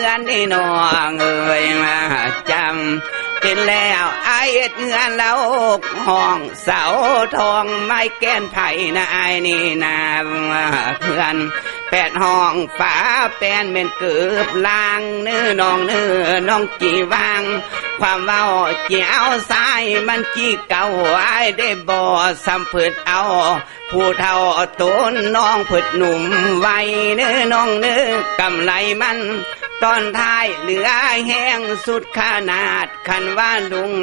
เงินนี่น้องเอ่ยมาจำเป็นแล้วไอ้เงินแล้วห้องเสาทองไม้แก้นไผ่นะไอ้นี่นาเพื่อนแปดห้องฝาแป้นเป็นเกือบลางเนื้อน้องจีวางความเว้าเจียวสายมันจีเก่าไอ้ได้บ่สัมผัสเอาผู้เฒ่าต้นน้องผึดหนุ่มไว้เนื้อน้องเนื้อกำไรมันตอนท้ายเหลือแห้งสุดขนาดคันว่าลุง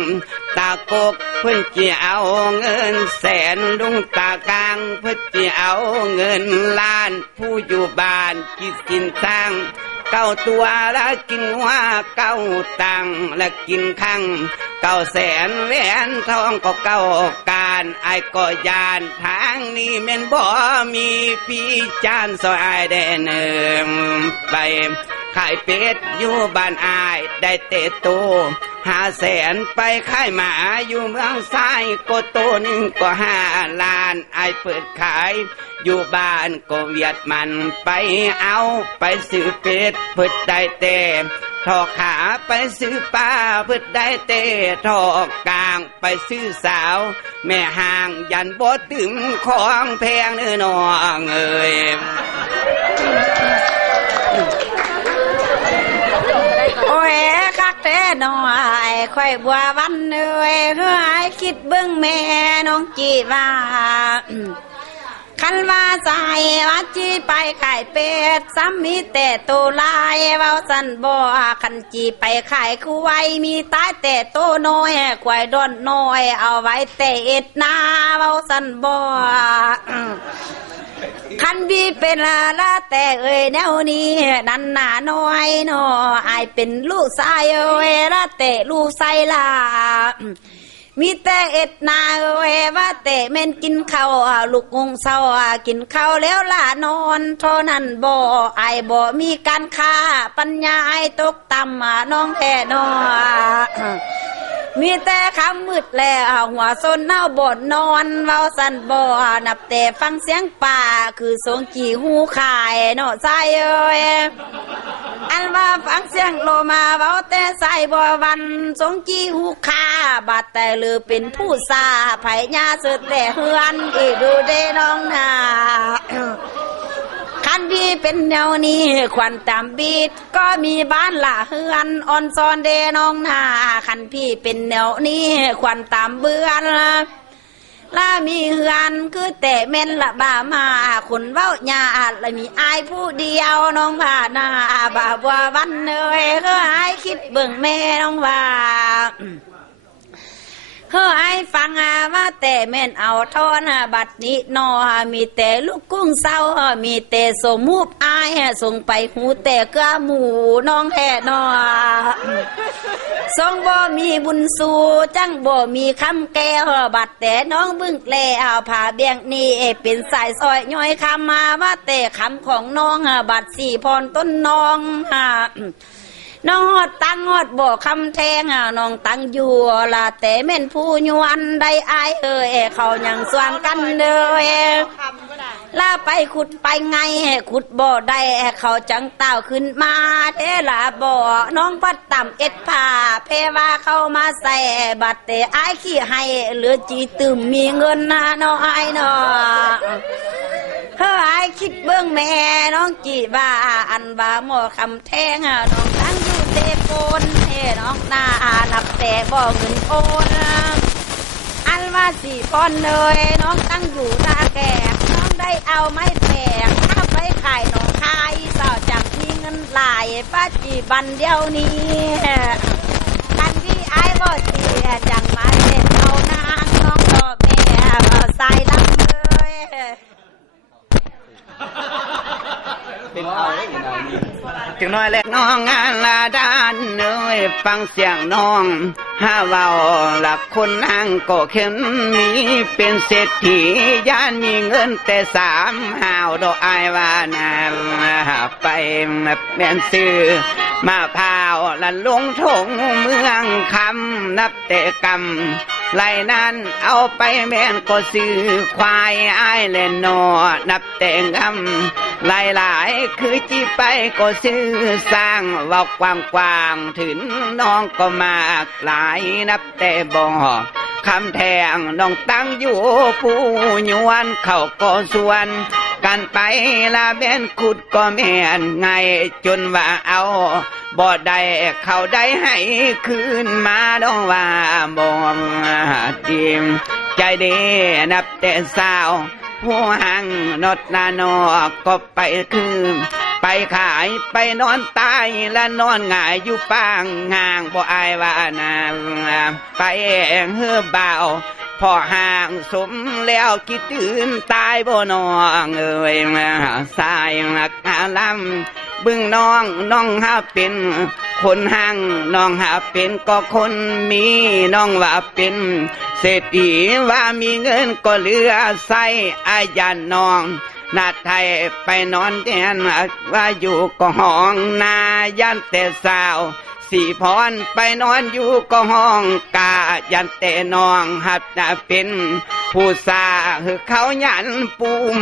ตากกเพิ่นจะเอาเงินแสนลุงตากลางเพิ่นจะเอาเงินล้านผู้อยู่บ้านกินสร้างเก้าตัวละกินว่าเก้าตังและกินข้าง900,000แหวนทองก็เก้าการไอ้ก็ยานทางนี้แม่นบ่มีพี่จานซอยไอ้ได้เนิมไปขายเป็ดอยู่บ้านอายได้เตะโต500,000ไปขายหมาอยู่เมืองซ้ายก็โตหนึ่งก็5 ล้านไอเปิดขายอยู่บ้านก็เวียดมันไปเอาไปซื้อเป็ดเพิดได้เตะทอขาไปซื้อปลาเพิดได้เตะทอกลางไปซื้อสาวแม่ห่างยันบ่ถึงของแพงเนื้อน้องเอ้ยโอ้ยคักแท้น้อยค่อยบัววันเอ้ยเฮ้ยคิดเบิ่งแม่น้องจีว่าคันว่าใจว่าจีไปขายเป็ดซ้ำมีแต่ตัวลายเว้าสันบ่คันจีไปขายคู่ไว้มีตายแต่ตัวน้อยควายดอนน้อยเอาไว้แต่เอ็ดนาเว้าสันบ่คันบีเป็นละแต่เอ้ยแนวนี้นั่นหนาน้อยเนาะอายเป็นลูกชายเอ้ยละแต่ลูกชายล่ะมีแต่เอ็ดนาเอ้ยว่าแต่แม่นกินข้าวลูกงงเศร้ากินข้าวแล้วล่ะนอนเท่านั้นบ่อายบ่มีการค้าปัญญาอายตกต่ำน้องแท้น้อมีแต่คำมืดแล้วหัวซนเน่าบ่นนอนเว้าสันบ่นับแต่ฟังเสียงป่าคือสงกี่หูขายเนาะใจเอ้ยอันว่าฟังเสียงโลมาเว้าแต่ใส่บ่วันสงกี่หูขาบาดแต่ลือเป็นผู้ซาไผญาสุดแต่เฮือนอีดูเด้น้องนาคันพี่เป็นแนวนี้ควันตามบีดก็มีบ้านละเฮือนออนซอนเดน้องนาคันพี่เป็นแนวนี้ควันตามเบือนละมีเฮือนคือแต่เม่นละบ่ามาคุณเว้าญาละมีอายผู้เดียวน้องว่านาบ่าบัววันเอ้ยก็อายคิดเบิ่งแม่น้องว่าเฮ้อไอ้ฟังว่าแต่แม่นเอาทอนบัดนี้นอมีแต่ลูกกุ้งเศร้ามีแต่สมมุบอายส่งไปหูแต่เกลือหมูน้องแท้นอส่งบ่มีบุญสู่จังบ่มีคำแก้วบัดแต่น้องบึ้งแลเอาผ้าเบียงนี่เป็นสายซอยย้อยคำมาว่าแต่คำของน้องบัดสี่พรต้นน้องน้องฮอดตั้งฮอดบ่คำแทงน้องตั้งอยู่ละแต่แม่นผู้ยวนได้อายเอ้ยเขายังสว่างกันเด้อลาไปขุดไปไงขุดบ่ได้เขาจังเต้าขึ้นมาเทละบ่น้องพัดต่ำเอ็ดผ้าเพว่าเข้ามาใส่บัดแต่อายขี้ให้เหลือจีตึมมีเงินน้องอายเนาะเฮ้ยคิดเบื้องแม่น้องจีว่าอันว่าหมอคำแทงน้องตั้งอยู่เตโกนเฮ้น้องหน้านับแต่บ่เงินโอนอันว่าสี่พรเลยน้องตั้งอยู่ตาแก่น้องได้เอาไม้แตกถ้าไปขายน้องขายสาวจังมีเงินหลายป้าจีบันเดียวนี้กันที่ไอ้บ่จีจังมาเด็ดเอานางน้องดอกแม่ใส่ลำเลยเป็นเอาได้ยังไงถึงน้อยแรกน้องงานละด้านเนยฟังเสียงน้องห้าเว้าหลักคนนั่งก็เข้มมีเป็นเศรษฐีย่านมีเงินแต่3 หาวดอกอายว่านาไปแม่นซื้อมาพาวละลงทงเมืองคำนับแต่กำไรนั้นเอาไปแม่นก็ซื้อควายอายเล่นนอนับแต่ง หลายๆคือจีไปก็ซื้อสร้างเว้ากว้างๆถึงน้องก็มากหลายนับแต่บ่คำแทงน้องตั้งอยู่ผู้ยวนเขาก็ส่วนกันไปละแม่นขุดก็แม่นไงจนว่าเอาบ่ได้เขาได้ให้คืนมาดองว่าบ่ดีมใจดีนับแต่สาวผู้หังนดนานอกก็ไปคืนไปขายไปนอนตายและนอนง่ายอยู่ปางห่างบ่อายว่านาไปเฮือบ่าวพอห่างสมแล้วคิดตื่นตายบ่นองเอ้ยมาสายหักลำบึงน้องหาเป็นคนห่างน้องหาเป็นก็คนมีน้องว่าเป็นเศรษฐีว่ามีเงินก็เหลือใส่อายันน้องนาไทยไปนอนแทนว่าอยู่ก็ห้องนายันแต่สาวสี่พรไปนอนอยู่ก็ห้องกายันแต่น้องหัดจะเป็นผู้สาคือเขายันปูม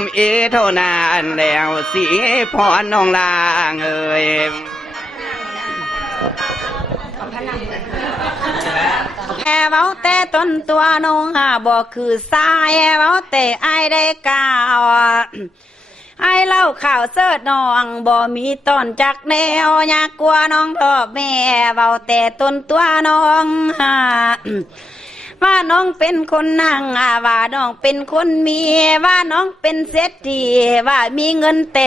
เท่านั้นแล้วสีพรน้องลางเอ่ยแค่เว้าแต่ต้นตัวน้องบ่คือสายเว้าแต่อายได้กล่าวไอ้เล่าข่าวเสิร์ชน้องบ่มีต้นจักแนวอยากกลัวน้องพ่อแม่เว้าแต่ต้นตัวน้องว่าน้องเป็นคนนั่งว่าน้องเป็นคนมีว่าน้องเป็นเศรษฐีว่ามีเงินแต่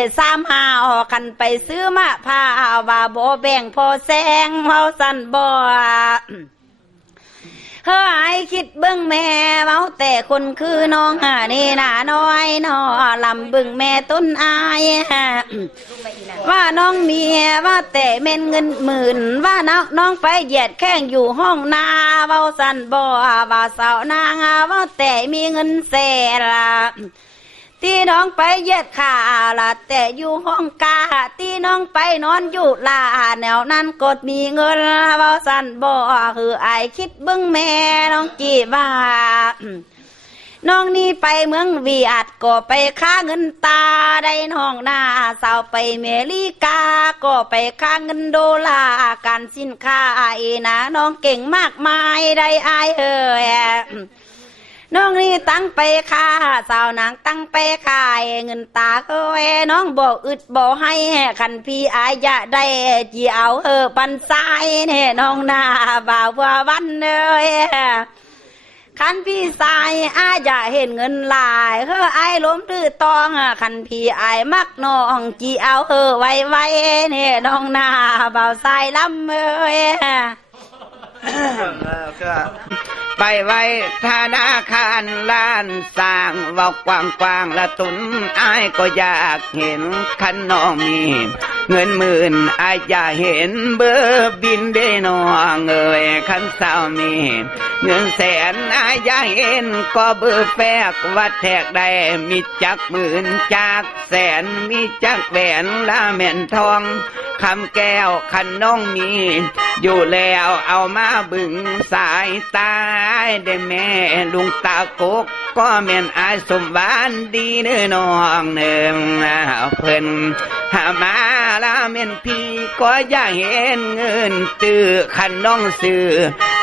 3-5คันไปซื้อมะพร้าวว่าบ่แบ่งพอแซงเฮาสั่นบ่เฮ้ยคิดเบิ่งแม่เว้าแต่คนคือน้องนี่น่ะน้อยน้อลำเบิ่งแม่ต้นอายว่าน้องเมียว่าแต่เม่นเงินหมื่นว่าน้องไปเหยียดแข้งอยู่ห้องนาเว้าสั่นบ่ว่าสาวนางว่าแต่มีเงินแสนละที่น้องไปเหยียดขาละแต่อยู่ห้องกาที่น้องไปนอนอยู่ลาแนวนั้นกดมีเงินเว้าสั่นบ่คือไอคิดเบิ่งแม่น้องจีว่าน้องนี่ไปเมืองวีอัดก็ไปค้าเงินตาได้น้องหน้าสาวไปเมริกาก็ไปค้าเงินโดลาการสินค้านะน้องเก่งมากมายได้อายเอ่ยน้องนี่ตั้งไปค่าสาวนางตั้งไปขายเงินตาเอ้ยน้องบอกอึดบอกให้คันพี่อายะได้จีเอาปันสายเนี่ยน้องหน้าบ่าววันเอ้ยคันพี่สายอายะเห็นเงินลายไอ้ล้มดื้อตองคันพี่อายมักน้องจีเอาไว้เนี่ยน้องหน้าบ่าวสายลำเอ้ยไปไว้ธนาคารล้านสร้างเว้ากว้างละตุนอายก็อยากเห็นคันน้องมีเงินหมื่นอายอยากเห็นเบอร์บินได้น้องเอ่ยคันสาวมีเงินแสนอายอยากเห็นก็เบอร์แฟกวัดแทกได้มีจักหมื่นจักแสนมีจักแหวนละแม่นทองคำแก้วคันน้องมีอยู่แล้วเอามาบึงสายตาได้แม่ลุงตากกก็แม่นอายสมหวานดีเนื้อน้องเนื้อเพิ่นหามาละแม่นพี่ก็อยากเห็นเงินตื้อคันน้องซื้อ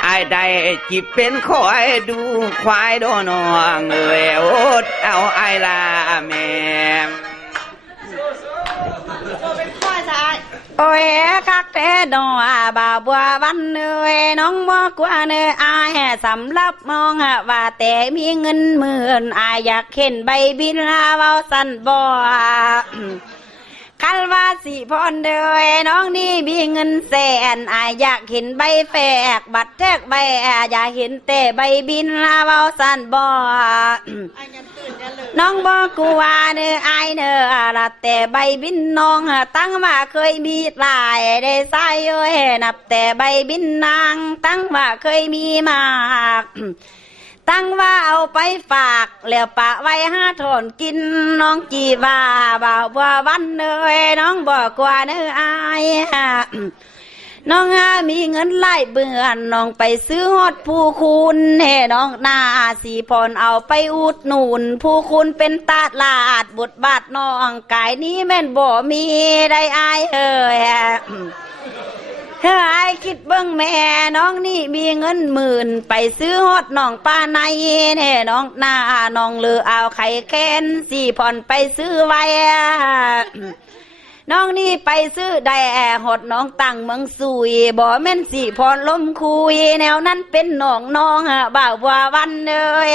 อายได้จิบเป็นคอยดูควายโดน้องเอ้ยอดเอาอายลาแม่โอ้ยคักแต่ดอบ่าวบัววันเอ้ยน้องบ่กว่าเนื้ออายสำหรับมองว่าแต่มีเงินหมื่นอายอยากเห็นใบบินเว้าสั่นบ่คันว่าสิพรเด้อน้องนี่มีเงินแสนอายอยากเห็นใบแฝกบัตรแทกใบอยากเห็นแต่ใบบินเว้าสั่นบ่น้องบอกกูว่าเนื้ออายเนื้อละแต่ใบบินน้องตั้งว่าเคยมีหลายได้ใส่เอ้ยนับแต่ใบบินนางตั้งว่าเคยมีมากตั้งว่าเอาไปฝากแล้วปะไว้5 ถอนกินน้องจีว่าบ่าววันเอ้ยน้องบอกว่าเนื้ออาย น้องมีเงินไล่เบื่อน้องไปซื้อฮอดผู้คุณเฮ้น้องนาสีพรเอาไปอุดหนุนผู้คุณเป็นตาลาดบทบาทน้องกายนี้แม่นบ่มีได้อายเฮ้ยเฮ้ยคิดเบิ่งแม่น้องนี่มีเงิน10,000ไปซื้อฮอดน้องป้าในเฮ้น้องนาน้องเลือเอาไข่แค้นสีพรไปซื้อไว้น้องนี่ไปซื้อได้หดน้องตั้งเมืองสุยบ่แม่นสิพรล้มคุยแนวนั้นเป็นน้องบ่าวว่าวันเลย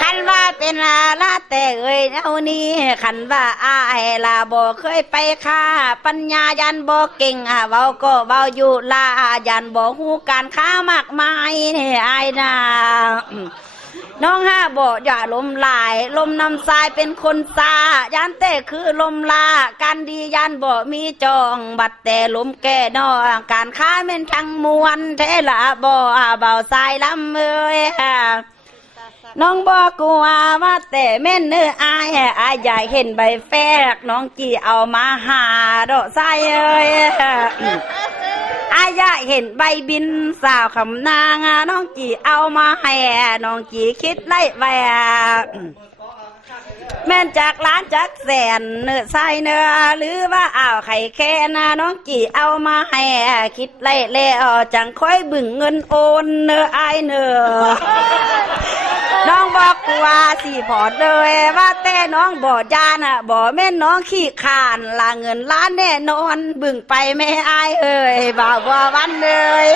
คันว่าเป็นลาแต่เอ้ยแนวนี้คันว่าอายลาบ่เคยไปค่าปัญญายันบ่เก่งเว้าก็เว้าอยู่ลายันบ่ฮู้การค้ามากมายนี่อายนะน้องบ่อย่าลมลายลมน้ำทรายเป็นคนซายันแต่คือลมลาการดียันบ่มีจองบัดแต่ลมแก่น้องการค้าแม่นทั้งมวลเทละบ่เบาสายลำเอ้ยน้องบ่กลัวว่าแต่แม่นเนื้ออายอยากเห็นใบแฝกน้องจีเอามาหาดอกไส้เอ้ยอายะเห็นใบบินสาวคำนางน้องจีเอามาให้น้องจีคิดไล่แหวกแม่นจากล้านจากแสนเนื้อใส่เนื้อหรือว่าเอาไข่แค่น้องจีเอามาให้คิดไล่แล้วจังค่อยบึ่งเงินโอนเนื้ออายเนื้อน้องบอกว่าสิพอเลยว่าแต่น้องบ่จานบ่แม่นน้องขี้ขานลาเงินล้านแน่นอนบึ่งไปไม่อายเอ้ยบ่าวว่าวันเลย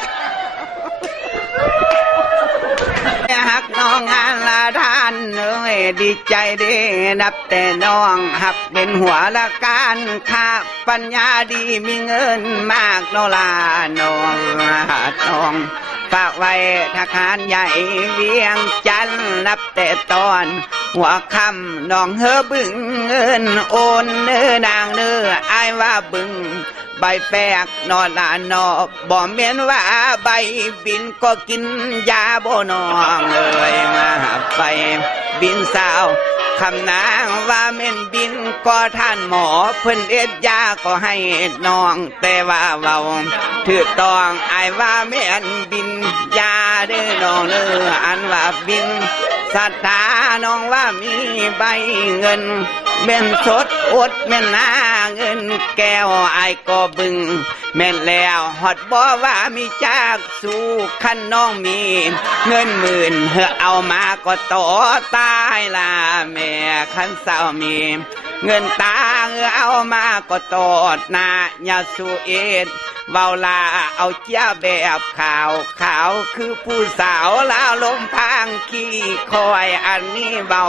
ฮักน้องงานละท่านเอ้ยดีใจดีนับแต่น้องหักเป็นหัวละการค่าปัญญาดีมีเงินมากโนลาน้องฝากไว้ธนาคารใหญ่เวียงจันทร์นับแต่ตอนหัวค่ำน้องเฮอบึงเงินโอนเนื้อนางเนื้ออายว่าบึงใบแปกนอนลานอบ่เมียนว่าใบบินก็กินยาบ่น้องเอ้ยมาไปบินสาวคำนางว่าเม่นบินก็ท่านหมอเพิ่นเอ็ดยาก็ให้น้องแต่ว่าเว้าถือต้องอายว่าแม่นบินยาเด้อน้องเด้ออันว่าบินศรัทธาน้องว่ามีใบเงินแม่นสดอดแม่นหน้าเงินแก้วอายก็บึงแม่นแล้วฮอดบ่ว่ามีจากสู่คันน้องมีเงิน10,000เฮอเอามาก็ต่อตายล่ะแม่คันสาวมีเงินตาเอามาก็ตอดหน้ายาสูเอ็ดเว้าลาเอาเจ้าแบบขาวคือผู้สาวลาลมพางขี้คอยอันนี้เบา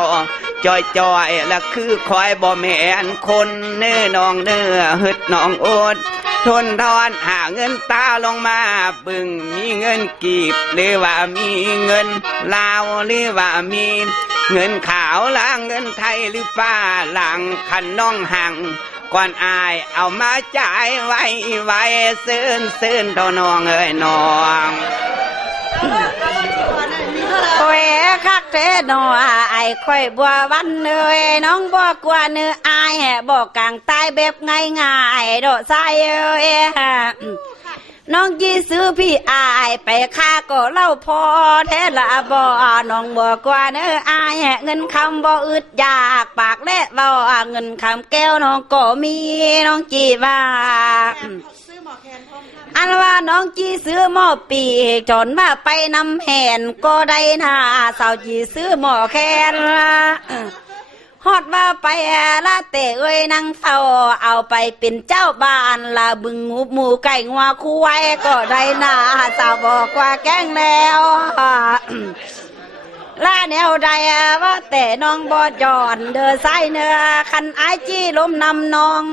จอยและคือคอยบ่แม่นคนเนื้อน้องเนื้อหึดน้องอดทนทอนหาเงินตาลงมาบึงมีเงินกีบหรือว่ามีเงินลาวหรือว่ามีเงินขาวล่างเงินไทยหรือฟ้าหลังคันน้องหังก่อนอายเอามาจ่ายไว้ซื่นเท่าน้องเอ้ยน้องโอ้ยคักเทนอไอ้ค่อยบัววันเอ้ยน้องบ่กว่าเนื้ออายบ่กลางตายแบบง่ายๆดอกไส้เอ้ยน้องจีซื้อพี่อายไปค่าก็เล่าพอแท้ละบ่น้องบ่กว่าเนื้ออายเงินคำบ่อึดอยากปากและเว้าเงินคำแก้วน้องก็มีน้องจีว่าอันว่าน้องจีซื้อหม้อปีกจนว่าไปนำแห่นก็ได้นาสาวจีซื้อหม้อแคนฮอดว่าไปละเตะเอ้ยนั่งเฝ้าเอาไปเป็นเจ้าบ้านละบึงงูหมูไก่งัวควายก็ได้นาสาวบอกว่าแกล้งแล้วล่าแนวใดว่าแต่น้องบ่จอนเดินสายเนื้อคันไอจีล้มนำน้อง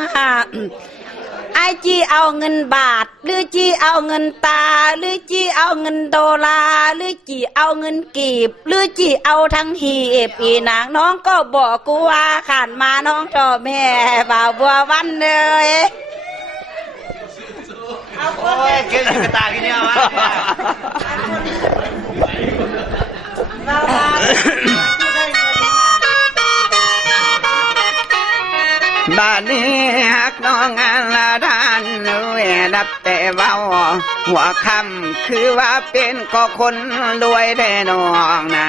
ไอจีเอาเงินบาทหรือจีเอาเงินตาหรือจีเอาเงินดอลลาร์หรือจีเอาเงินกีบหรือจีเอาทั้งหีบอีนางน้องก็บอกกูว่าขานมาน้องจอแม่บ่าวบัววันเลยโอ้ยเก่งกระตากินเนี่ยวะบ้านนี้ฮักน้องงานละท่านเอ้ย รับแต่เว้าหัวคำคือว่าเป็นก็คนรวยได้น้องนา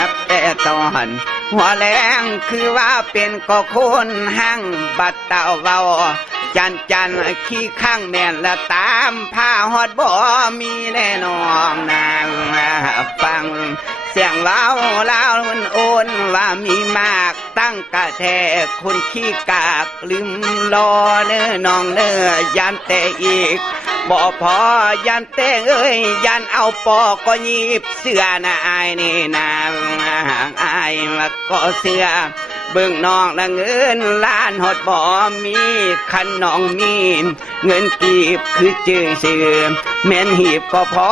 รับแต่ตอนหัวแรงคือว่าเป็นก็คนหั่งบัดเต่าเว้าจันขี้ข้างแม่นละตามผ้าฮอดบ่มีแน่นอนนาฟังเสียงเว้าเล่าโอนว่ามีมากตั้งกะแทคนขี้กากลืมรอเนื้อน้องเนื้อยันแต่อีกบ่พอยันแต่เอ้ยยันเอาปอก็ยีบเสื้อนะอายนี่นาอายมาก็เสื้อเบิ่งน้องละเงินล้านหดบ่มีคันน้องมีเงินกีบคือจื้อชื่อแม่นหีบก็พอ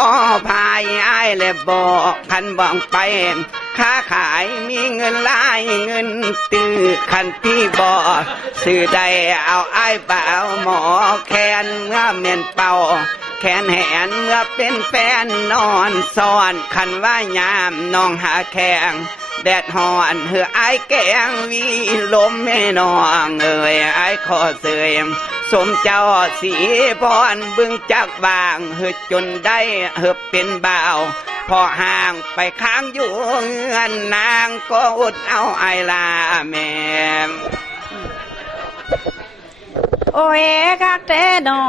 พายอ้ายและบอกคันบ้องไปค้าขายมีเงินหลายเงินตื้อคันพี่บ่ซื้อได้เอาอ้ายเปล่าหมอแคนเมื่อเมียนเป่าแขนแหนเมื่อเป็นแฟนนอนซ่อนคันว่ายามน้องหาแข่งแดดหอนเหือไอ้แกงวีลมไม่นองเอ่ยไอ้ขอเสยสมเจ้าสีพรบึงจักบางเหือจนได้เหือเป็นบ่าวพอห่างไปค้างอยู่เงื่อนนางก็อดเอาไอลาแม่โอ้ยคักแท้นอ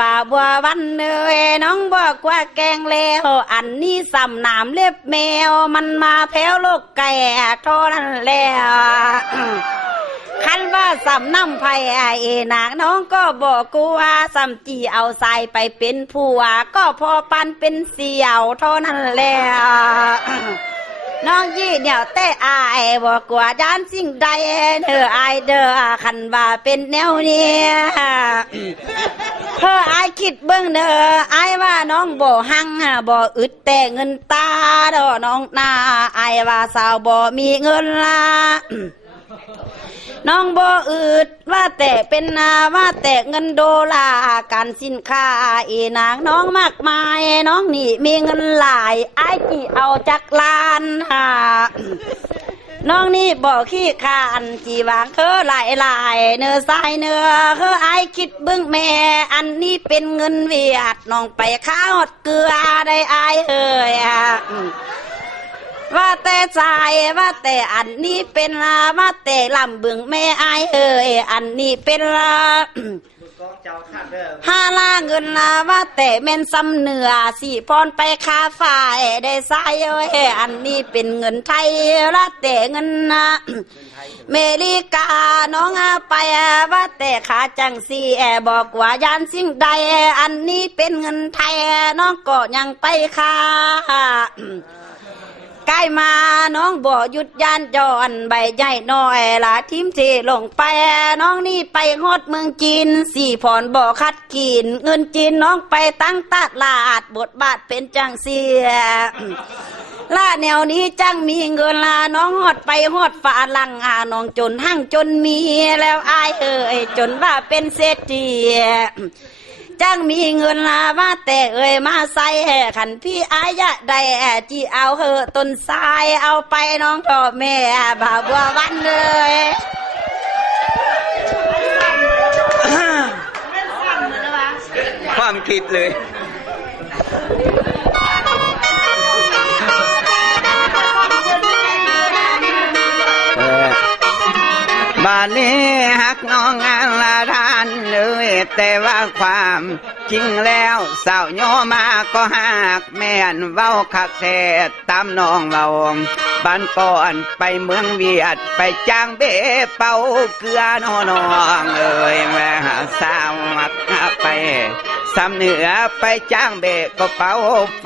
บาบัววันเอ้ยน้องบอกว่าแกงแล้วอันนี้สำนามเล็บแมวมันมาแถวโลกแก่เท่านั้นแล้วคันว่าสำน้ำไผ่เอนางน้องก็บอกกูว่าสำจีเอาใส่ไปเป็นผัวก็พอปันเป็นเสี่ยวเท่านั้นแล้วน้องยี่เนี่ยแต่อายบอกว่าด้านสิ่งใดเธออายเด้อคันว่าเป็นแนวนี้เธออายคิดเบื้องเด้ออายว่าน้องบ่หังบ่อึดแต่เงินตาเด้อน้องนาอายว่าสาวบ่มีเงินละน้องบ่อึดว่าแต่เป็นนาว่าแต่เงินโดลาการสินค้าอีนางน้องมากมายน้องนี่มีเงินหลายไอ้กี่เอาจากล้านน้องนี่บอกขี้ขานจีวางเคอหลายเนื้อสายเนื้อเคอไอ้คิดเบื้องแม่อันนี้เป็นเงินเวียดน้องไปข้าวเกลือได้ไอ้เอ่ยว่าแต่ใจว่าแต่อันนี้เป็นว่าแต่ลำบึงแม่อายเอ่ยอันนี้เป็นห้าลาเงินว่าแต่แม่นซ้ำเหนือสี่พรไปค้าฝ่ายได้สายเอ้ยอันนี้เป็นเงินไทยละแต่เงินเมริกาน้องไปว่าแต่ขาจังสีบอกว่ายันสิ่งใดอันนี้เป็นเงินไทยน้องก็ยังไปค้าใกล้มาน้องบ่หยุดยานจอนใบใหญ่น้อยละทิมเทลงไปน้องนี่ไปฮอดเมืองจีนสี่พรบ่คัดกินเงินจีนน้องไปตั้งตลาดบทบาทเป็นจังเสียล่าแนวนี้จังมีเงินละน้องฮอดไปฮอดฝาลังน้องจนหั่งจนมีแล้วอายเอ่ยจนว่าเป็นเศรษฐีจังมีเงินว่าแต่เอ่ยมาใส่ขันพี่อายะได้จีเอาเหอะต้นทรายเอาไปน้องพ่อแม่บ่าวบัววันเลยความคิดเลยบ้านนี้หักน้องงานละทานเลยแต่ว่าความจริงแล้วสาวโยมาก็หักแม่นเว้าคักแท้ตามน้องเราบ้านก่อนไปเมืองเวียดไปจ้างเบ้เป่าเกลือน้องเอ้ยแม่สาวมักไปสำเหนือไปจ้างเบะก็เป่า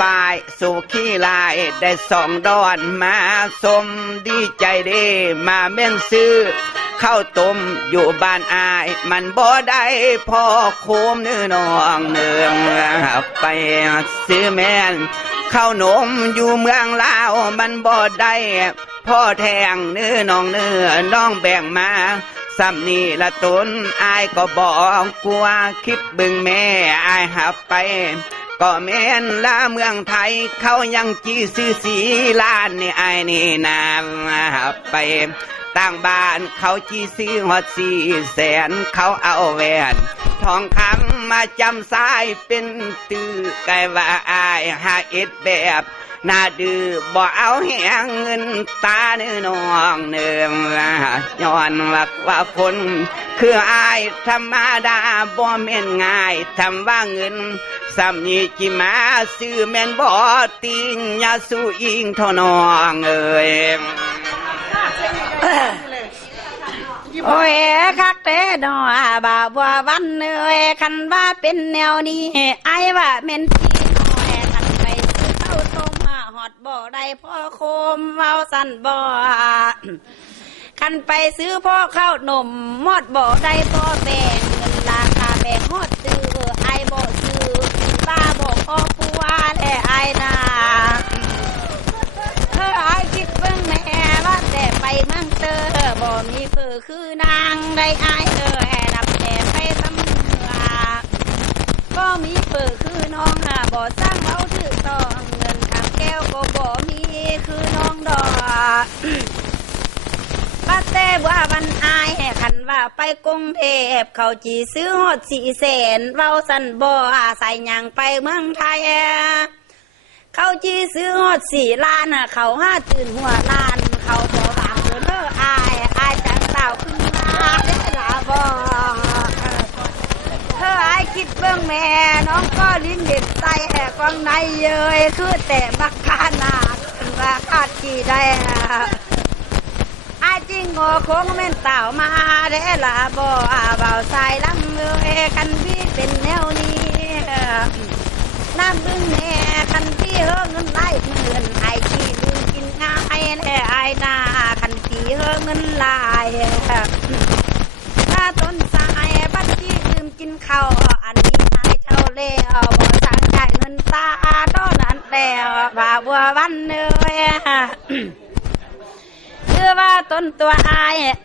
ปลายสู่ขี้ลายได้2 ดอนมาสมดีใจดีมาเม่นซื้อข้าวต้มอยู่บ้านอายมันบ่ได้พอโคมเนื้อน้องเนื้อไปซื้อแม่นข้าวนมอยู่เมืองลาวมันบ่ได้พ่อแทงเนื้อน้องแบ่งมาซ้ำนี่ละตนอายก็บอกกลัวคิดบึงแม่อายหับไปก็แม่นละเมืองไทยเขายังจีซื้อสีล้านนี่อายนี่นาหับไปต่างบ้านเขาจีซื้อฮอด400,000เขาเอาแหวนทองคำ มาจำสายเป็นตื้อไกว่าอายหาเอ็ดแบบน่าดื้อบ่เอาแหงเงินตาเนื้อน้องเนื้อย้อนว่าคนคืออายธรรมดาบ่แม่นง่ายทำว่าเงินสำนีจิมาซื้อแม่นบ่ติงยาสู้อิงเท่าน้องเอ้ยโอ้ยคักแต่ดอบ่าวบัววันเอ้ยคันว่าเป็นแนวนี้ไอ้ว่าแม่นพี่น้อยคันไปซื้อข้าวต้มหอดบ่ได้พ่อโคมเว้าสั่นบ่คันไปซื้อพ่อข้าวนมหมดบ่ได้พ่อแบ่งเงินราคาแบ่งหอดซื้อไอ้บ่ซื้อป้าบอกพ่อผู้ว่าและไอ้นาไอ้คิดเบิ่งแม่ว่าแต่ไปเมืองเตอบ่มีเฟือคือนางได้ไอ้นับแต่ไปทำเมือก็มีเฟือคือน้องบ่สร้างเอาถือต้องเงินทางแก้วก็บ่มีคือน้องดอกป้าแต่ว่าวันอายคันว่าไปกรุงเทพเขาจีซื้อฮอด400,000เว้าสั่นบ่ใส่หยังไปเมืองไทยเขาจีซื้อฮอด4 ล้านเขา5ตื่นหัวล้านเขาบ่วางเด้ออายจังเต่าขึ้นมาได้ล่ะบ่อายคิดเบิ่งแม่น้องก็ลิ้นเด็ดใส่กองในเยยคือแต่มักคานาว่าคาดกี่ได้อายจริงโง่คงแม่นเต่ามาได้ล่ะบ่เบาใส่ลำมือกันพี่เป็นแนวนี้น้ำบึ้งแม่คันพี่เฮเงินไล่เงินไอ้ที่ลืมกินง่ายแน่ไอ้นาคันพี่เฮเงินลายถ้าต้นสายบัดที่ลืมกินข้าวอันนี้ไอ้เจ้าเล่บ่สั่งจ่ายเงินตาตอนนั้นแล้วบ่าบัววันเอ้ยคือว่าต้นตัว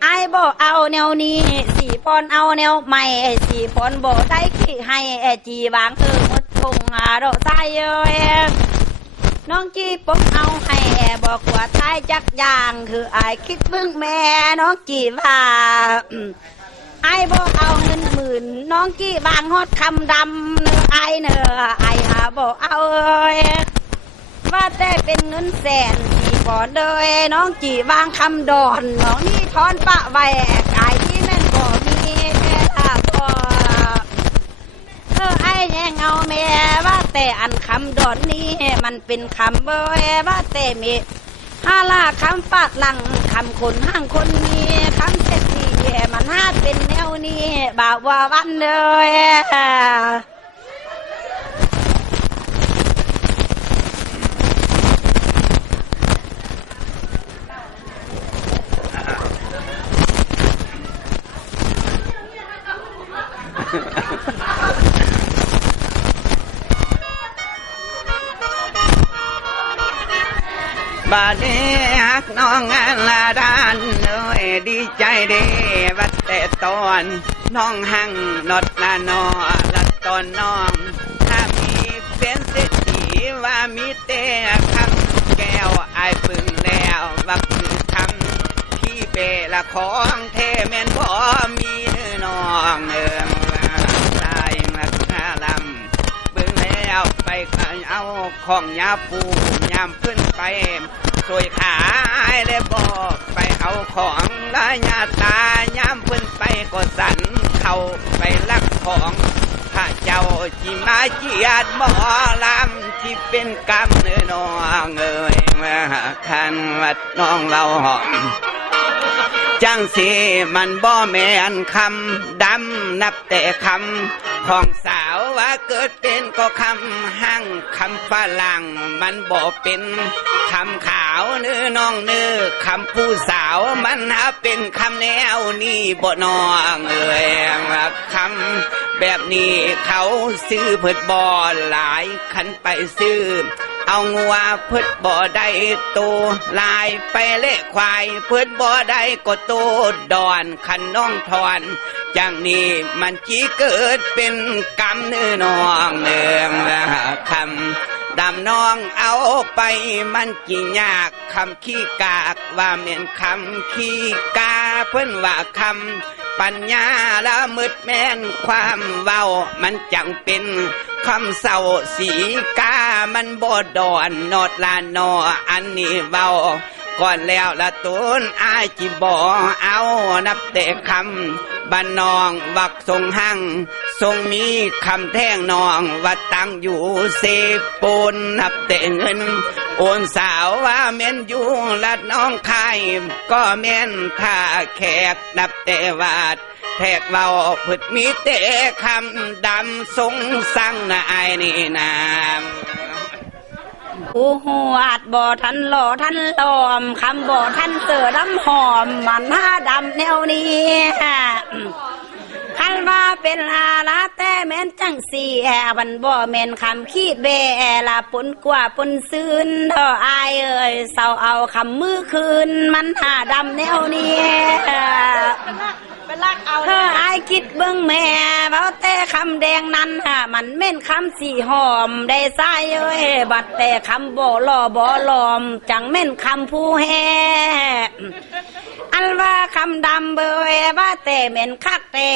ไอ้บ่เอาแนวนี้สี่พรเอาแนวใหม่สี่พรบ่ได้ขี้ให้จีบางหมดคงดอกใจเอ้ยน้องจีปกเอาให้บอกว่าตายจักอย่างคือไอ้คิดเบิ่งแม่น้องจีว่าไอ้บ่เอาเงิน10,000น้องจีบางฮอดคำดำเนื้อไอ้หาบ่เอาเอ้ยว่าแต่เป็นเงินแสนสี่พรเลยน้องจีวางคำดอนน้องนี่ทอนปะไว้กายที่แม่นบ่มีแค่ลาพอไอ้แย่งเอาแม่ว่าแต่อันคำดอนนี้มันเป็นคำเบยว่าแต่มีฮาลาคำฝากหลังคำคนห้างคนมีคำเจ็ดสีมันฮาดเป็นแนวนี้บ่าวว่าวันเลยบาดนี้ฮักน้องงานละด้านเอ้ยดีใจเด้วัดแต่ตอนน้องหังนดนานอละตอนน้องถ้ามีเป็นเศรษฐีว่ามีแต่คำแก้วไอ้ปึงแล้วว่าคือคำที่เปละของเทแม่นพอมีน้องเอิงตายมาคาลำเบิ่งแล้วไปเอาของยาปูยามขึ้นไปช่วยขายเลยบอกไปเอาของละยาตายามขึ้นไปก็สั่นเข้าไปลักของข้าเจ้าจิมาเจียดหมอลำที่เป็นกรรมเนื้อน้องเอ้ยมาคันวัดน้องเราหอมจังสีมันบ่แม่นคำดำนับแต่คำของสาวว่าเกิดเป็นก็คำหั่งคำฝรั่งมันบ่เป็นคำขาวเนื้อน้องเนื้อคำผู้สาวมันหาเป็นคำแนวนี้บ่น้องเอ้ยคำแบบนี้เขาซื้อเพิดบ่หลายคันไปซื้อเอางัวเพิดบ่ได้โตลายไปเละควายเพิดบ่ได้ก็โตดอนคันน้องทอนจังนี้มันจีเกิดเป็นกรรมเนื้อน้องเนื้อคำดำน้องเอาไปมันจียากคำขี้กากว่าเมียนคำขี้กาเพิ่นว่าคำ ปัญญาละมืดแม่นความเว้ามันจังเป็นคำเศร้าสีกามันบ่ดอนนอดลานนออันนี้เว้าก่อนแล้วละตูนอายจิบ่เอานับแต่คำบ้านนองวักทรงหั่งทรงมีคำแท่งนองว่าตั้งอยู่เสปูนนับแต่เงินโอนสาวว่าแม่นอยู่ลัดน้องคายก็แม่นท่าแขกนับแต่วาดแทกเว้าพึดมีแต่คำดำทรงสั่งนะอายนี่นาผู้หวดบ่ทันหล่อทันหลอมคำบ่ทันเสือดำหอมมันหน้าดำแนวนี้คันว่าเป็นอาลาแต่แม่นจังสีบันบ่แม่นคำขี้เบลาปุ่นกว่าปุ่นซื่นเธออายเอ้ยเศร้าเอาคำมือคืนมันหน้าดำแนวนี้เธออายคิดเบิ่งแม่เว้าแต่คำแดงนั้นมันแม่นคำสีหอมได้ใส่เอ้ยบัดแต่คำบ่หล่อบ่หลอมจังแม่นคำผู้แห่อันว่าคำดำเบยว่าแต่เหม็นคักแต่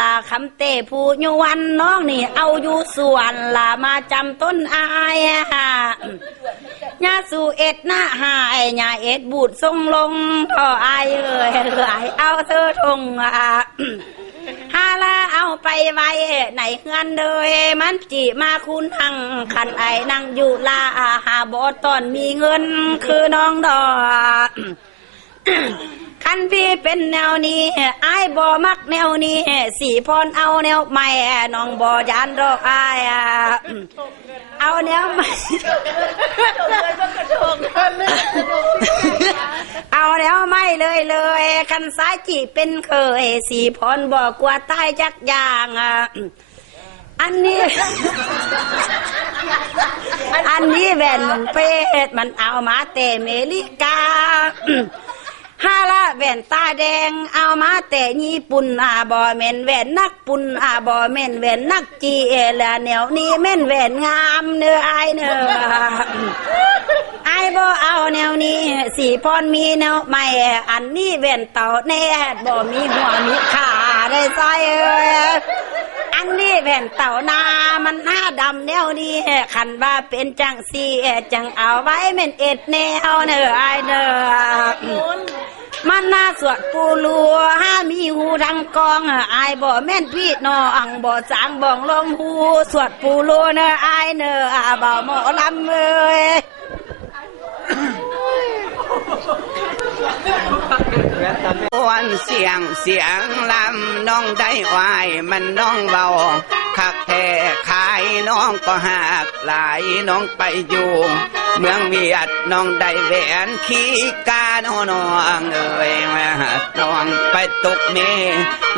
ลาคำเตผู้ยวนน้องนี่เอาอยู่ส่วนลามาจำต้นอายญาสู่เอ็ดหน้าหายญาเอ็ดบูดทรงลงพ่ออายเอ่ยเอาเธอทงฮาลาเอาไปไว้ในเฮือนเลยมันจีมาคุณหังขันไอนั่งอยู่ลาหาบ่ตอนมีเงินคือน้องดอกคันพี่เป็นแนวนี้อายบ่มักแนวนี้สีพรเอาแนวใหม่น้องบ่ยานดอกอายเอาแนวใหม่เอาแนวใหม่เลยคันสายจีเป็นเคยสีพรบ่กลัวตายจักอย่างอันนี้แหวนมันเพชรมันเอามาแต่อเมริกาฮาละแหวนตาแดงเอามาแต่ญี่ปุ่นบ่แม่นแหวนนักปุ่นบ่แม่นแหวนนักจีละแนวนี้แม่นแหวนงามเนื้ออายเนื้ออายบ่เอาแนวนี้สีพรมีแนวใหม่อันนี้แหวนเต่าแน่บ่มีหัวมีขาได้ใส่อันนี้แหวนเต่านามันหน้าดำแนวนี้คันว่าเป็นจังสีจังเอาไว้แม่นเอ็ดแนวเนื้ออายเนื้อมันน่าสวดปูลัวห้ามีหูทั้งกองอายบ่แม่นพี่น้องบ่สางบ่องลงหูสวดปูลัวเนื้ออายเนื้อบ่หมอลำเอ้ยวันเสียงลำน้องได้วายมันน้องเบาคักแท้ขายน้องก็หักหลายน้องไปอยู่เมืองเวียดน้องได้แหวนขี้กาน้องเอ้ยมาน้องไปตกเม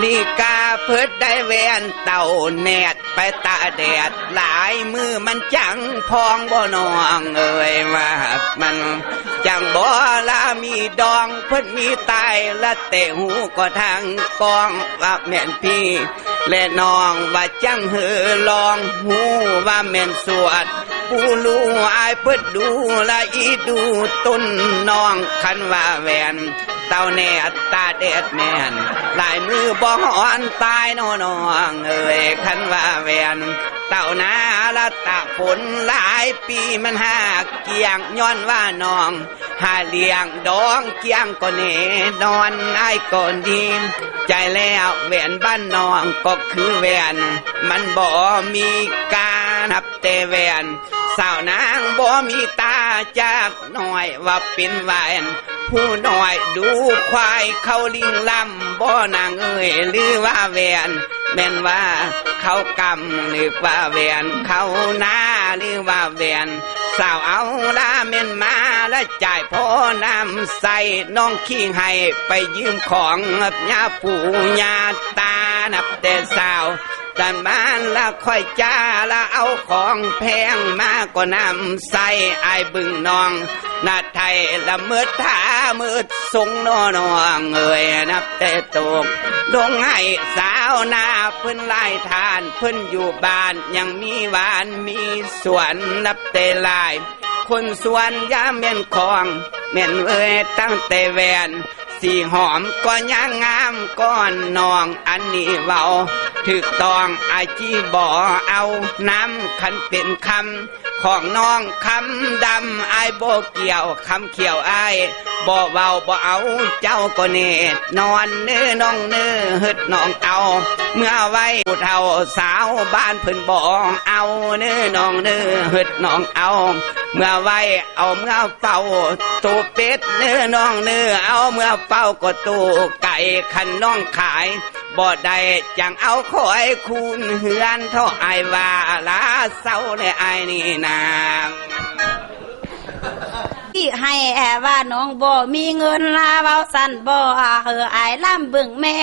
ลีกาเพิดได้แหวนเต่าแนดไปตาแดดหลายมือมันจังพองบ่น้องเอ้ยมามันจังบ่ละมีดองเพิ่นมีตายละเตะหูก็ทางกองว่าแม่นพี่และน้องว่าจังเหือลองหูว่าแม่นสวดปูลูอายเพิ่นดูละอีดูต้นน้องคันว่าแหวนเต้าแน่ตาแดดแม่นหลายมือบ่หอนตายน้องเอ้ยคันว่าแหวนเต่านาละตากฝนหลายปีมันหากเกียงย้อนว่าน้องหาเลี้ยงดองเกียงก็เนนอนไอ้ก่อนดีใจแล้วแหวนบ้านน้องก็คือแหวนมันบ่มีกานับแต่แหวนสาวนางบ่มีตาจากหน่อยว่าเป็นแหวนผู้น้อยดูควายเขาลิงลำบ่นางเอ้ยหรือว่าแหวนแม่นว่าเขากำหรือว่าแหวนเขาหน้าหรือว่าแหวนสาวเอาละแม่นมาและจ่ายพ่อน้ำใส่น้องขี้ให้ไปยืมของญาปู่ญาตานับแต่สาวแต่บ้านละค่อยจ้าละเอาของแพงมาก็นำใส่ไอ้บึงน้องนาไทยละมืดท้ามืดสงนอนเอ่ยนับแต่ตกดงให้สาวนาเพิ่นไล่ทานเพิ่นอยู่บ้านยังมีหวานมีสวนนับแต่ลายคนสวนยามเม่นของแม่นเอ่ยตั้งแต่แหวนส สีหอมก็ยังงามก้อนน้องอันนี้เว้าถึกต้องไอจีบ่เอาน้ำคันเป็นคำของน้องคำดำไอบ่เกี่ยวคำเขียวไอบ่เว้าบ่เอาเจ้าก็เนตนอนเนื้อน้องเนื้อฮึดน้องเอาเมื่อไว้ผู้เฒ่าสาวบ้านเพิ่นบ่เอาเนื้อน้องเนื้อฮึดน้องเอาเมื่อไว้เอาเมื่อเฝ้าตูเป็ดเนื้อน้องเนื้อเอาเมื่อเฝ้าก็ตูไก่คันน้องขายบ่ได้จังเอาคอยคูณเฮือนเท่าไอว่าลาเศร้าเลยไอนี่นาที่ให้แอบว่าน้องบ่มีเงินลาเว้าสั่นบ่ไอล่ำบึงแม่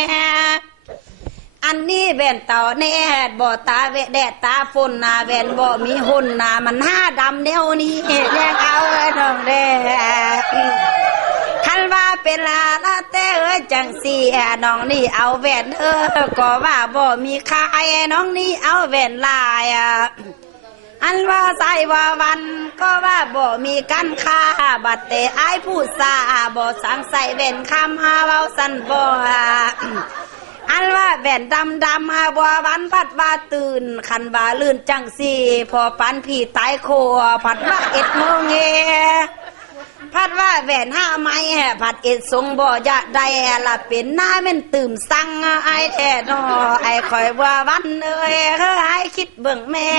อันนี้แว่นเต่าแน่บ่ตาแดดตาฝนนาแว่นบ่มีหุ่นนามันห้าดำแนวนี้แยกเอาน้องแดคันว่าเป็นลาละแต่จังสี่น้องนี่เอาแว่นก็ว่าบ่มีขายน้องนี่เอาแว่นลายอันว่าใส่ว่าวันก็ว่าบ่มีกันค่าบัดแต่อ้ายผู้ซาบ่สั่งใส่แว่นคำหาเว้าสั่นบ่อันว่าแว่นดำบัววันพัดว่าตื่นคันว่าลื่นจังสีพอปันพี่ตายโคพัดว่า1 โมงพัดว่าแหวน5 ไม้พัด1 ทรงบ่จะได้ละเป็นหน้าแม่นตื่มสั่งไอ้แท้นอไอ้คอยว่าวันไอ้คิดเบิ่งแม่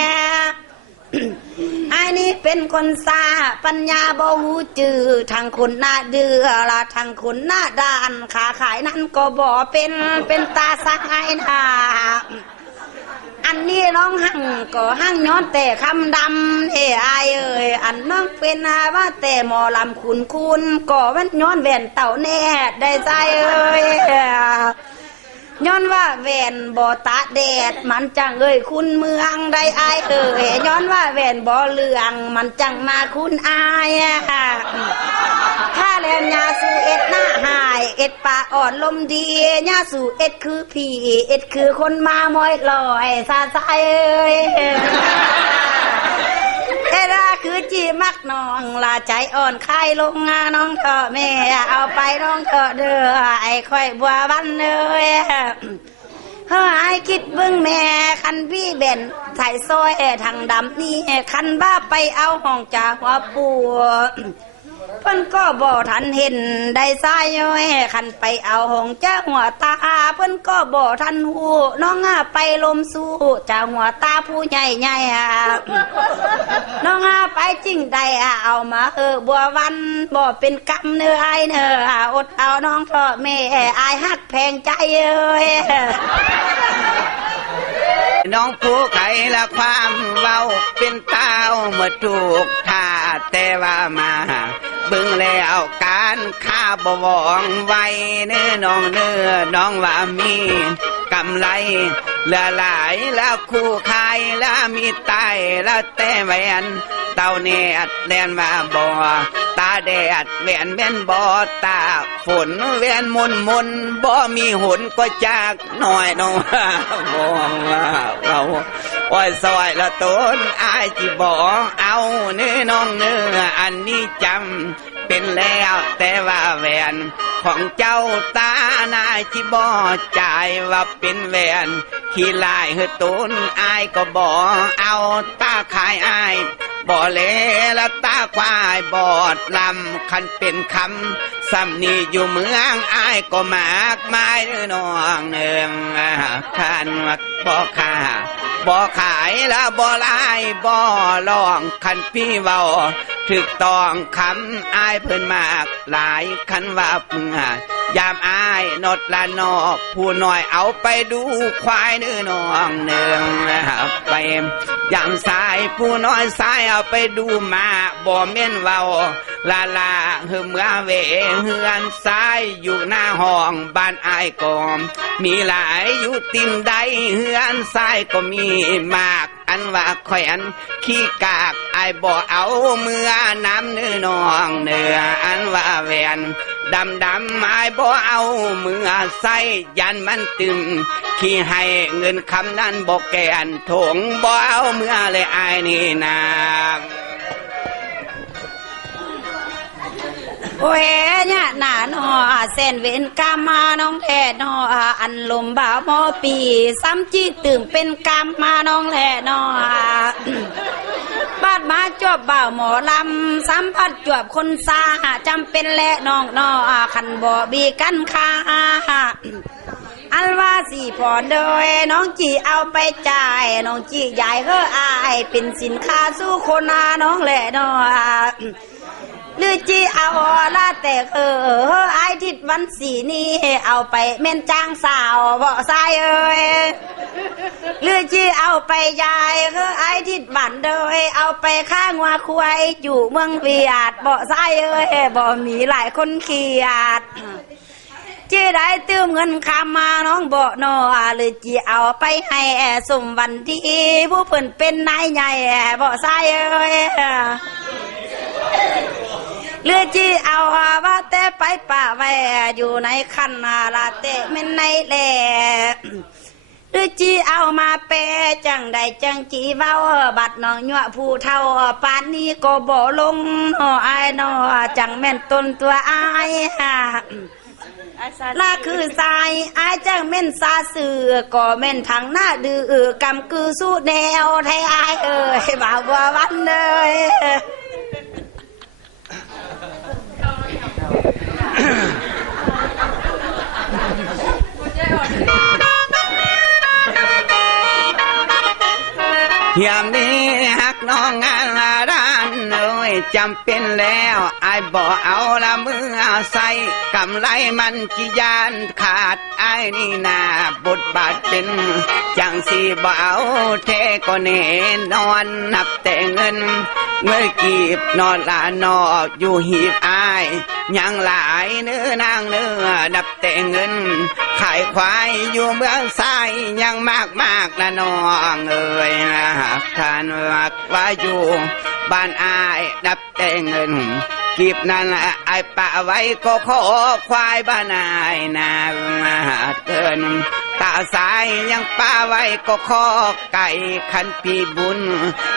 ไอ้นี่เป็นคนซาปัญญาบ่หูจือทางคนหน้าเดือละทางคนหน้าด้านขาขายนั้นก็บ่เป็นตาสักไอ้นาอันนี้น้องหั่งก็หั่งย้อนแต่คำดำไอ้อันน้องเป็นว่าแต่หมอลำคุณก็มันย้อนแหวนเต่าแน่ได้ใจย้อนว่าแหวนบ่ตาแดดมันจังคุณเมืองได้อายย้อนว่าแหวนบ่เหลืองมันจังมาคุณอายถ้าแล้วญาสู่เอ็ดหน้าหายเอ็ดป่าอ่อนลมดีญาสู่เอ็ดคือผีเอ็ดคือคนมามอยลอยซาใจเอ็ดคือจีมักน้องลาใจอ่อนคายลงน้องเถอะแม่เอาไปน้องเถอะเด้อไอ้ค่อยบัววันเลยไอ้คิดเบิ่งแม่คันพี่เบนใส่ซอยทางดำนี่คันบ้าไปเอาห้องจากหัวปูเพิ่นก็บ่ทันเห็นได้สายย้อยคันไปเอาห้องจากหัวตาเพิ่นก็บ่ทันหูน้องไปลมสู้จากหัวตาผู้ใหญ่น้องไปจริงได้เอามาบัววันบ่เป็นกรรมเนื้อไอเนื้ออดเอาน้องเถอะแม่ไอฮักแพงใจน้องผู้ไขละความเว้าเป็นเต้าเมื่อถูกท่าแต่ว่ามาเบิ่งแล้วการข้าบวองไว้เนื้อน้องว่ามีกำไรเหลือหลายแล้วคู่ขายแล้วมีไตแล้วแต่แหวนเต้าเนตแลนว่าบ่ตาแดดแหวนแม่นบ่ตาฝนแหวนมุนบ่มีหนก็จากหน่อยน้องบ่ว่าเราอ้อยซอยละต้นอายจิบ่เอาเนื้อน้องเนื้ออันนี้จำเป็นแล้วแต่ว่าแหวนของเจ้าตานายจิบ่จ่ายว่าเป็นแหวนขี้ลายต้นอายก็บ่เอาตาขายอายบ่เลละตาควายบอดลำคันเป็นคำซ้ำนี่อยู่เมืองอายก็มากมายน้องเนืองคันบ่ค่าบ่ขายละบ่ลายบ่ลองคันพี่เว้าถึกต้องคำอายเพิ่นมากหลายคันว่าเพิ่งยามอายนดละนอกผู้น้อยเอาไปดูควายเนื้อน้องเนืองไปยามสายผู้น้อยสายเอาไปดูมาบ่แม่นเว้าลาเมื่อเวเฮือนสายอยู่หน้าห้องบ้านอายก็มีหลายอยู่ตินใดเฮือนสายก็มีมากอันว่าข่อยอันขี้กากอายบ่เอาเมื่อน้ำเนื้อน้องเนื้ออันว่าแหวนดำอายบ่เอาเมื่อใส่ยันมันตึมขี้ให้เงินคำนั้นบ่แก่นถงบ่เอาเมื่อเลยอายนี่นา โอ้ยเนี่ยหน้าหนอเส้นเวนกามาน้องแท่นออันลมบ่าวมอปีซ้ำจี้ตื่มเป็นกามมาน้องแท่นอบาดมาจวบบ่าวหมอลำสัมผัสจวบคนซาจำเป็นและน้องนอขันบ่บีกันคาอันว่าสี่พอเดยน้องจีเอาไปจ่ายน้องจีใหญ่ก็อายเป็นสินค้าสู้คนน้องแหละนอหรือจีเอาละแต่ไอทิดวันสีนี้เอาไปเม่นจ้างสาวบ่ทรายเอ้ยหรือจีเอาไปยายไอทิดบันเดยเอาไปข้างว่าควายอยู่เมืองเวียดบ่ทรายเอ้ยบ่มีหลายคนเขียดจีได้เติมเงินคำมาน้องบ่นอหรือจีเอาไปให้สมวันที่ผู้เพิ่นเป็นนายใหญ่บ่ทรายเอ้ยเลือจีเอาว่าแต่ไปป่าไว้อยู่ในคันลาเตะไม่ในแหล่เลือจีเอามาเปจังใดจังจีเว้าบัดน้องยั่วผู้เท่าปานนี้ก็บ่ลงอายนอจังแม่นต้นตัวอายล่าคือสายอายจังแม่นซาเสือก็แม่นทางหน้าดื้อกำคือสู้แนวไทยอายบ่าวบัววันเลยยามนี้หักน้องงานละด้านเอ้ยจำเป็นแล้วไอ้บ่เอาละมือใส่กำไรมันจิยานขาดไอ้นี่นาบทบาทเป็นจังสีบ่เอาเทก็เนนอนนับแต่เงินเมื่อกีบนอนละนอกอยู่หีบอายยังหลายเนื้อนางเนื้อนับแต่เงินขายควายอยู่เมืองไซยังมากละน้องเอ้ยท่านรักว่าอยู่บ้านอายนับแต่เงินกีบนั้นไอ้ป่าไว้ก็ขอควายบ้านอายนาเตือนตาสายยังป่าไว้ก็ขอไก่ขันปีบุญ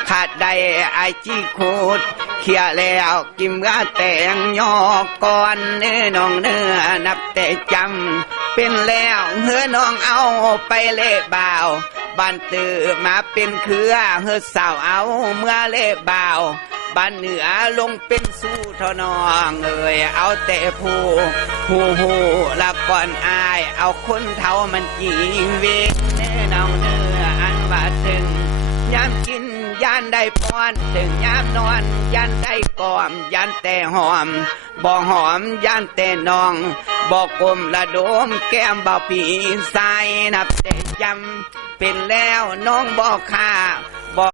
ขาดได้ไอ้จี้คูดเขี่ยแล้วกิมว่าแต่งยอกก่อนเนื้อน้องเนื้อนับแต่จำเป็นแล้วเฮือน้องเอาไปเล่บ่าวบ้านตื่มาเป็นเครือเฮือสาวเอาเมื่อเล่บ่าวบ้านเหนือลงเป็นสู้ทอนองเอ่ยเอาแต่ผู้ละก่อนอายเอาคนเท่ามันจริงเวกเนื้อน้องเนื้ออันว่าถึงยามกินยานได้ป้อนถึงยามนอนยันได้กอมยันแต่หอมบ่หอมยันแต่นองบ่กลมละโดมแก้มบ่ปีใสนับแต่จำเป็นแล้วน้องบ่ค่า